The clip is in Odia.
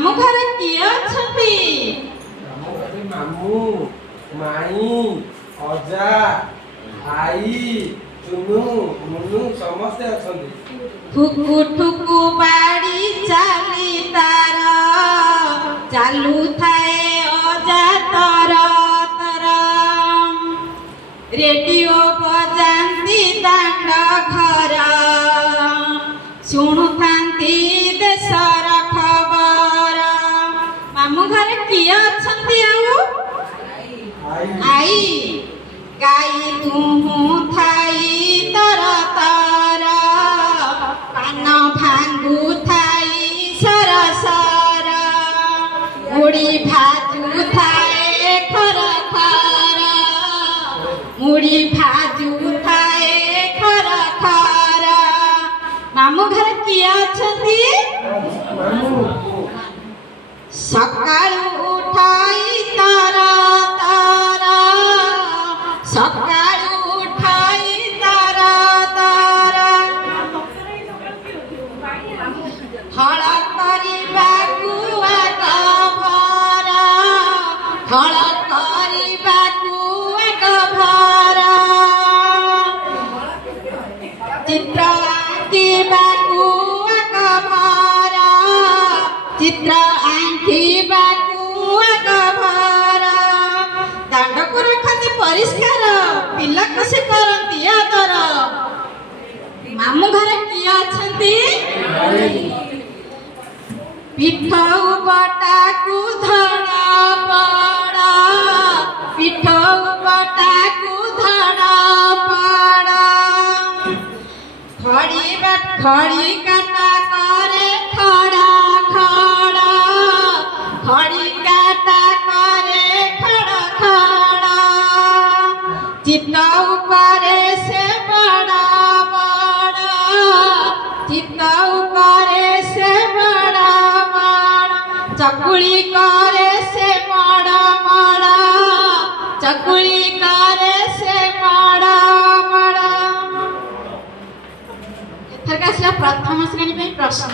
ଆମ ଘରେ କିଏ ଅଛନ୍ତି? ଆମ ଘରେ ମାମୁଁ, ମାଇଁ, ଅଜା, ଆଈ, ଚୁନୁ, ମୁନୁ ସମସ୍ତେ ଅଛନ୍ତି। ଠୁକୁ ଠୁକୁ ବାଡ଼ି ଚାଲି ତାର ଚାଲୁଥାଏ ଅଜା ତର ତର। ରେଡ଼ିଓ ବଜାନ୍ତି ଦାଣ୍ଡ ଘର ଶୁଣୁଥାନ୍ତି ଦେଶର ଖବର। ମାମୁଁ ଘରେ କିଏ ଅଛନ୍ତି ଆଉ? ଆଈ। ଗାଈ ଦୁହୁଁ ଥାଇ ତର ତର ପାନ ଭାଙ୍ଗୁଥାଇ ସର ସର। ମୁଢ଼ି ଭାଜୁଥାଏ ଖର ଖର ମୁଢ଼ି ଭାଜୁଥାଏ ଖର ଖର। ମାମୁଁ ଘରେ କିଏ ଅଛନ୍ତି? ସକାଳୁ ଉଠାଇ ତର ତର ସକାଳୁ ଉଠାଇ ତର ତର ହଳ କରିବାକୁ ଆଗ ଭର ହଳ କରିବାକୁ ଆଗ ଭର। ଚିତ୍ର ଆଙ୍କିବାକୁ ଆଗ ଭର ଚିତ୍ର ଆଙ୍କିବାକୁ ଆଗ ଭର। ଦାଣ୍ଡକୁ ରଖନ୍ତି ପରିଷ୍କାର ପିଲାକୁ ସେ କରନ୍ତି ଆଦର। ମାମୁଁ ଘରେ କିଏ ଅଛନ୍ତି? ପିଠଉ ବଟାକୁ ଧଡ଼ ପଡ଼ ପିଠଉ ବଟାକୁ ଧଡ଼ ପଡ଼। ଖଡ଼ି କାଟା କରେ ଖଡ଼ ଖଡ଼ ଖଡ଼ି କାଟା କରେ ଖଡ଼ ଖଡ଼। ଚିତ୍ର ଉପରେ ସେ ବଡ଼ ବଡ଼ ଚିତ୍ର ଉପରେ ସେ ବଡ଼ ବଡ଼। ଚକୁଳି କରେ ସେ ବଡ଼ ବଡ଼ ଚକୁଳି କରେ ସେ ବଡ଼ ବଡ଼। ଏଥରକ ଆସିଲା ପ୍ରଥମ ଶ୍ରେଣୀ ପାଇଁ ପ୍ରଶ୍ନ।